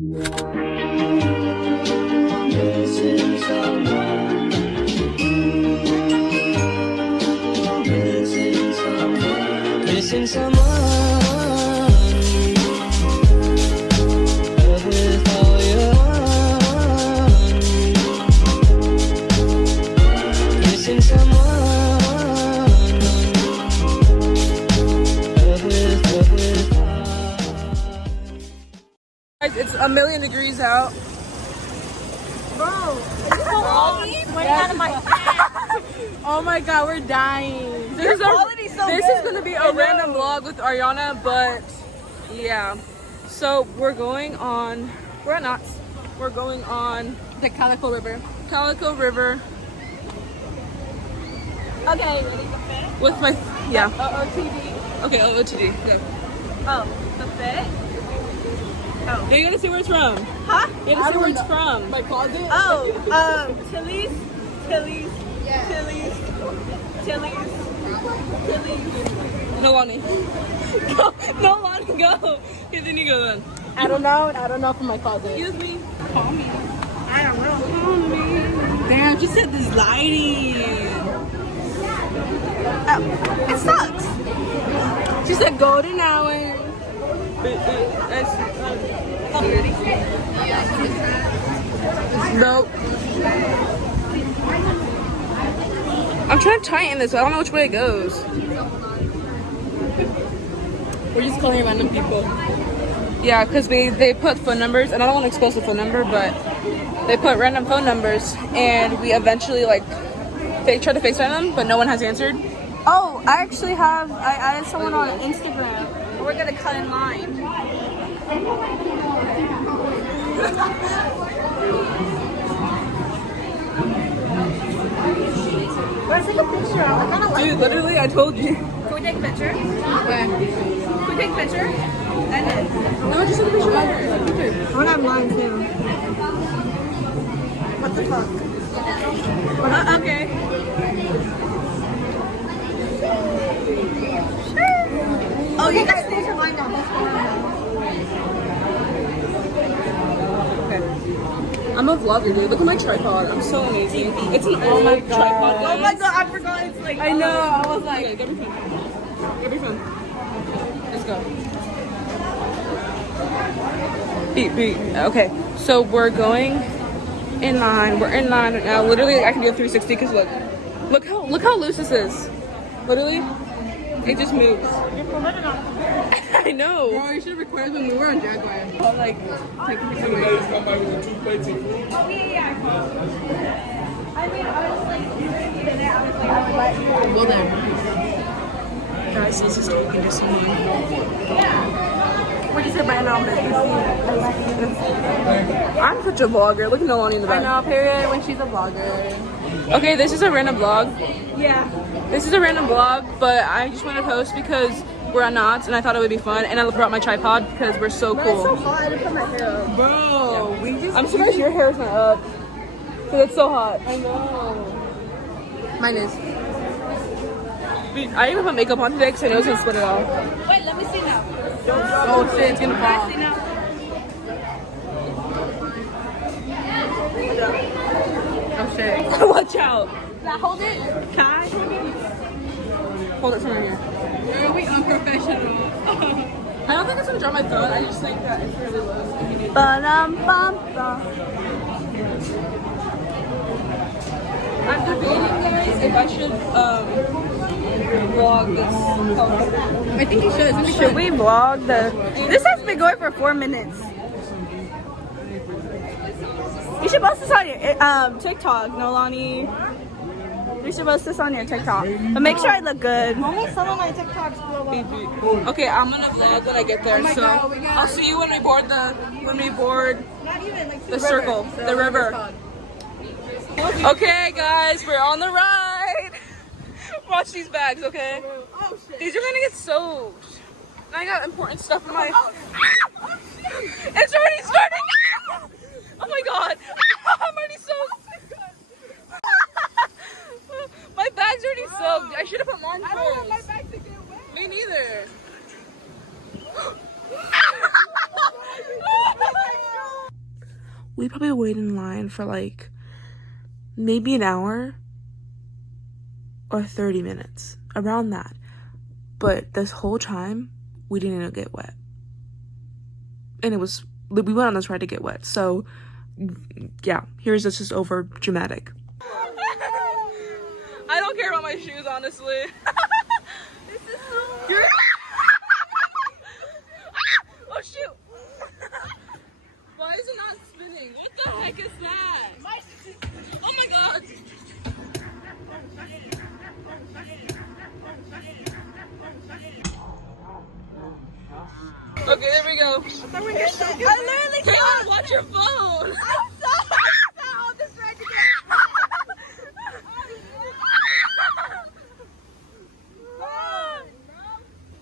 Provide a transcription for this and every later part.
Missing someone with all your heart. Missing someone with Guys, it's a million degrees out. Bro, is this all me? Out of my Oh my god, we're dying. This is gonna be a random vlog with Ariana, but yeah. So we're at Knott's. We're going on the Calico River. Calico River. Okay, ready? With my, yeah. OOTD. Okay, OOTD. Go. Oh, the fit? Oh. You gotta see where it's from. Huh? You gotta see where it's from. My closet? Oh, Tilly's. Nolani. Go. Nolani, go. Here, then you go then. I don't know from my closet. Excuse me. I don't know. Damn, she said this lighting. It sucks. She said golden hour. Nope. I'm trying to tighten this, but I don't know which way it goes. We're just calling random people. Yeah, because they put phone numbers, and I don't want to expose the phone number, but they put random phone numbers, and we eventually they tried to FaceTime them, but no one has answered. Oh, I added someone on Instagram. We're gonna cut in line. Let's take a picture. I kind of like Dude, literally, I told you. Can we take a picture? Can we take a picture? Edit. No, just take a picture. I want to have mine too. What the fuck? Okay. Oh, you guys need to line down. I'm a vlogger, dude. Look at my tripod. I'm so amazing. It's an all-night tripod. Oh my god, I forgot it's like. I know. I was like, okay, grab your phone. Grab your phone. Let's go. Beep. Okay, so we're going in line. We're in line right now. Literally, I can do a 360 because look how loose this is. Literally, it just moves. I know. Bro, you should have recorded when we were on Jaguar. But like, take a picture. Oh yeah. I mean, I was like, I would let you. Go there. Guys, this is talking to someone. What do you say about no business? I'm such a vlogger. Look at Nolani in the I back. know, period, when she's a vlogger. Okay, this is a random vlog. Yeah. This is a random vlog, but I just want to post because we're at Knott's and I thought it would be fun, and I brought my tripod because we're so But it's so cool. hot, I didn't put my hair up. Bro, I'm surprised your hair's not up because it's so hot. I know. Mine is. Dude, I didn't even put makeup on today because I know it's gonna split it off. Wait, let me see now. Oh shit, it's gonna Can I fall. see now? Oh shit. Watch out. Hold it. Kai. Hold it from right here. Are we unprofessional? I don't think it's gonna drop my phone. I just think that it's really low. Ba-dum-bum-bum. I'm debating, guys, if I should vlog this. I think you should. Should we vlog the... This has been going for 4 minutes. You should post this on your TikTok, Nolani. You should post this on your TikTok. But make sure I look good. Only some of my TikToks blow up. Okay, I'm gonna vlog when I get there. So I'll see you when we board the circle, the river. Okay, guys, we're on the ride. Watch these bags, okay? These are gonna get soaked. And I got important stuff in my. It's already starting. Oh my god! I'm already soaked. My bag's already soaked. I should have put mine first. I don't want my bag to get wet. Me neither. we probably waited in line for like maybe an hour or 30 minutes, around that. But this whole time, we didn't even get wet. And we went on this ride to get wet. So, yeah, here's us just over dramatic. I don't care about my shoes, honestly. This is so Oh, shoot. Why is it not spinning? What the heck is that? Oh my god. Okay, there we go. I literally Kayla, watch your phone. I'm so on this ride to get.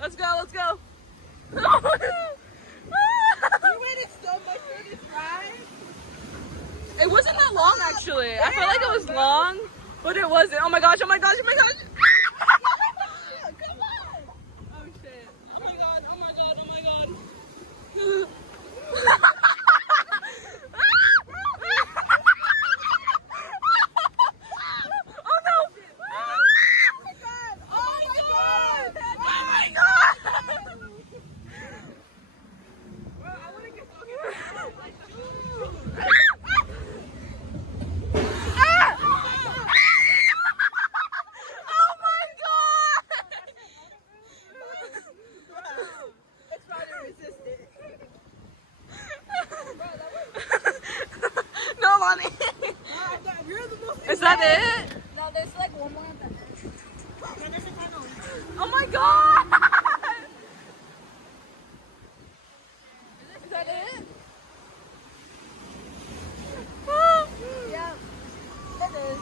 Let's go, let's go. You waited so much for this ride. It wasn't that long, actually. I felt like it was long, but it wasn't. Oh my gosh, oh my gosh, oh my gosh. Come on. Oh shit. Oh my god, oh my god, oh my god. Oh no! Oh my god. Oh my god. Oh my god! Well, I want to get Oh my god! It's trying to resist it. No, Lonnie. You're the most. Is that it? No, there's like one more. Yeah, there's a tunnel. Oh my god! Is that it? Yeah. It is.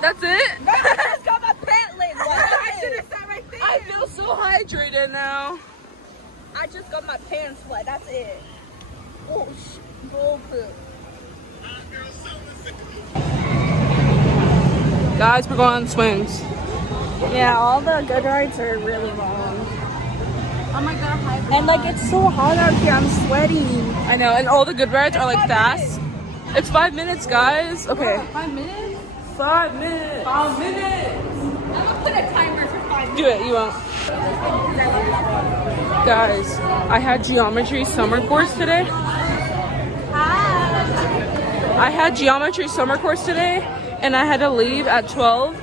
That's it? I just got my pant lit. I should have sat right there. I feel so hydrated now. I just got my pants wet. That's it. Oh, bullpoop. Guys, we're going on swings. Yeah, all the good rides are really long. Oh my god, And like it's so hot out here, I'm sweating. I know, and all the good rides are like fast. It's 5 minutes, guys. Okay. 5 minutes? 5 minutes. 5 minutes. I'm gonna put a timer for 5 minutes. Do it, you won't. Guys, I had geometry summer course today. I had geometry summer course today, and I had to leave at 12.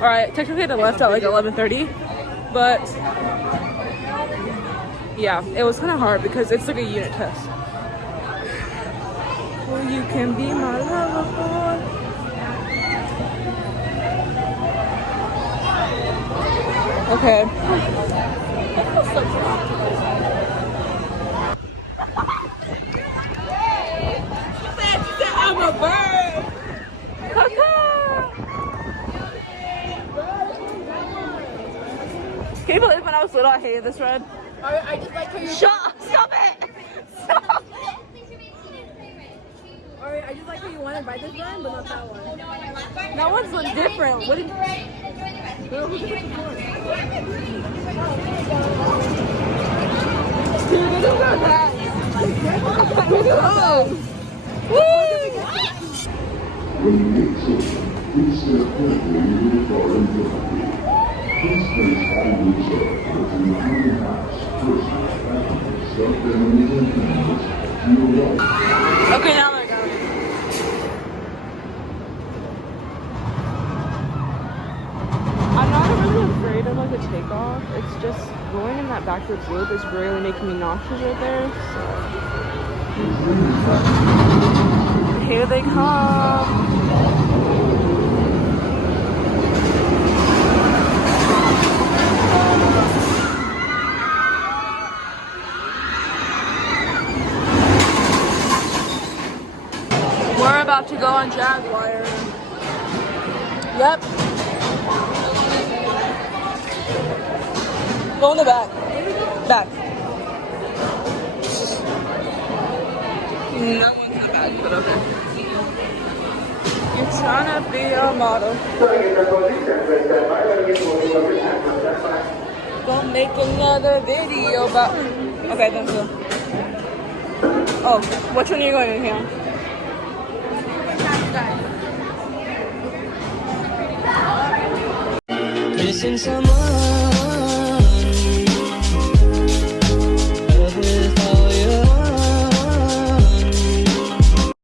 Or I technically had left at like 11:30. But yeah, it was kind of hard because it's like a unit test. Well, you can be my lover boy. Okay. I'm a bird. Can you believe when I was little I hated this ride? I just like how you're. Stop it! Stop. Alright, I just like how you want to ride this one, but not that one. That one's look different. What did Okay, now they're going. I'm not really afraid of like a takeoff. It's just going in that backwards loop is really making me nauseous right there. So here they come. We're about to go on Jaguar. Yep. Go in the back. Back. No one's in the back, but okay. You're trying to be a model. Gonna make another video about. Okay, then so. Oh, which one are you going in here? missing someone.